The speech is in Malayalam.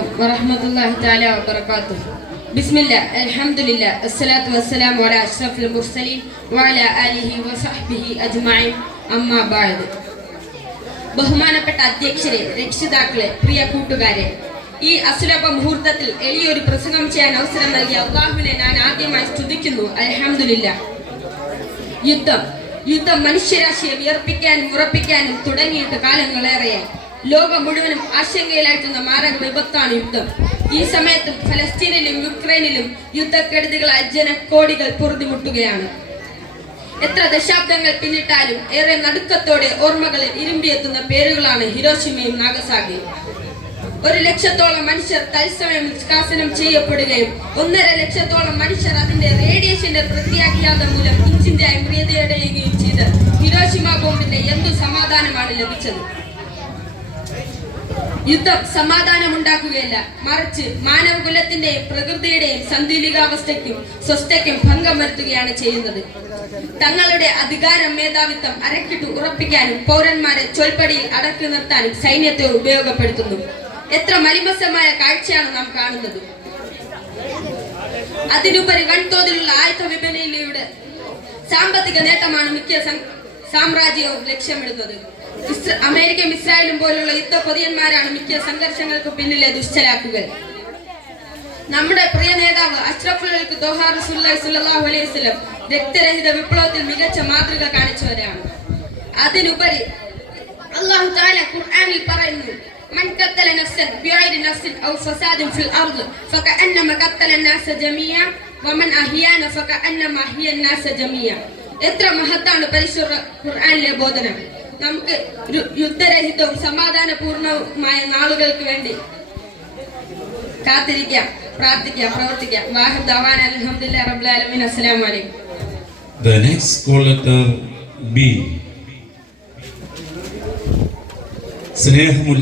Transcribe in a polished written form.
عليكم ورحمة الله تعالى وبركاته. بسم الله الحمد لله الصلاة والسلام على أشرف المرسلين وعلى آله وصحبه أجمعين أما بعد. ബഹുമാനപ്പെട്ട അധ്യക്ഷരെ, രക്ഷിതാക്കളെ, പ്രിയ കൂട്ടുകാരെ, ഈ അസുലഭ മുഹൂർത്തത്തിൽ എളിയൊരു പ്രസംഗം ചെയ്യാൻ അവസരം നൽകിയ അല്ലാഹുവിനെ ഞാൻ ആദ്യമായി സ്തുതിക്കുന്നു. അൽഹംദുലില്ലാഹ്. യുദ്ധം മനുഷ്യരാശിയെ വിയർപ്പിക്കാനും ഉറപ്പിക്കാനും തുടങ്ങിയിട്ട് കാലങ്ങളേറെയായി. ലോകം മുഴുവനും ആശങ്കയിലായിട്ടുന്ന മാരക വിപത്താണ് യുദ്ധം. ഈ സമയത്തും ഫലസ്തീനിലും യുക്രൈനിലും യുദ്ധക്കെടുതികളായി ജനക്കോടികൾ പൊറുതിമുട്ടുകയാണ്. എത്ര ദശാബ്ദങ്ങൾ പിന്നിട്ടാലും ഏറെ നടുക്കത്തോടെ ഓർമ്മകളിൽ ഇരുമ്പിയെത്തുന്ന പേരുകളാണ് ഹിരോഷിമയും നാഗസാകിയും. 1 ലക്ഷത്തോളം മനുഷ്യർ തത്സമയം നിഷ്കാസനം ചെയ്യപ്പെടുകയും 1.5 ലക്ഷത്തോളം മനുഷ്യർ അതിന്റെ റേഡിയേഷന്റെ പ്രത്യാഘാതം മൂലം ഇഞ്ചിന്റെയായി മൃതയടയുകയും ചെയ്ത് ഹിരോഷിമ ബോംബിന്റെ എന്തു സമാധാനമാണ് ലഭിച്ചത്? യുദ്ധം സമാധാനമുണ്ടാക്കുകയല്ല, മറിച്ച് മാനവകുലത്തിന്റെയും പ്രകൃതിയുടെയും സന്തുലിതാവസ്ഥയ്ക്കും സ്വസ്ഥയ്ക്കും ഭംഗം വരുത്തുകയാണ് ചെയ്യുന്നത്. തങ്ങളുടെ അധികാര മേധാവിത്വം അരക്കിട്ട് ഉറപ്പിക്കാനും പൗരന്മാരെ ചൊൽപ്പടിയിൽ അടക്കി നിർത്താനും സൈന്യത്തെ ഉപയോഗപ്പെടുത്തുന്നു. എത്ര മലിമസമായ കാഴ്ചയാണ് നാം കാണുന്നത്. അതിനുപരി വൻതോതിലുള്ള ആയുധ വിപണിയിലൂടെ സാമ്പത്തിക നേട്ടമാണ് മിക്ക സാമ്രാജ്യവും ലക്ഷ്യമിടുന്നത്. അമേരിക്കയും ഇസ്രായേലും പോലുള്ള യുദ്ധ കൊതിയന്മാരാണ് മിക്ക സംഘർഷങ്ങൾക്ക് പിന്നിലെ ദുശ്ചലാക്കുകൾ. നമ്മുടെ പ്രിയ നേതാവ് അഷ്റഫുൽ ദോഹാ റസൂലുള്ളാഹി സ്വല്ലല്ലാഹു അലൈഹി വസല്ലം രക്തരഹിത വിപ്ലവത്തിൽ മികച്ച മാതൃക കാണിച്ചവരാണ്. അതിനുപരി അല്ലാഹു തആല ഖുർആനിൽ പറയുന്നു, മൻ ഖത്തല നഫ്സൻ ബിഗൈരി നഫ്സിൻ ഔ ഫസാദിൻ ഫിൽ അർദ് ഫകഅന്നമ ഖത്തല അന്നാസ ജമീഅ വമൻ അഹ്യാന ഫകഅന്നമ അഹ്യ അന്നാസ ജമീഅ. എത്ര മഹത്താണ് പരിശുദ്ധ ഖുർആനിലെ ബോധനം. നമുക്ക് യുദ്ധരഹിതവും സമാധാനപൂർണവുമായ നാളുകൾക്ക് വേണ്ടി കാത്തിരിക്കാം, പ്രാർത്ഥിക്കാം, പ്രവർത്തിക്കാം. വാഹിദ് ദഅവാന അൽഹംദുലില്ലാഹി റബ്ബിൽ ആലമീൻ. അസ്സലാമു അലൈക്കും. The next call letter B. സ്നേഹമുള്ള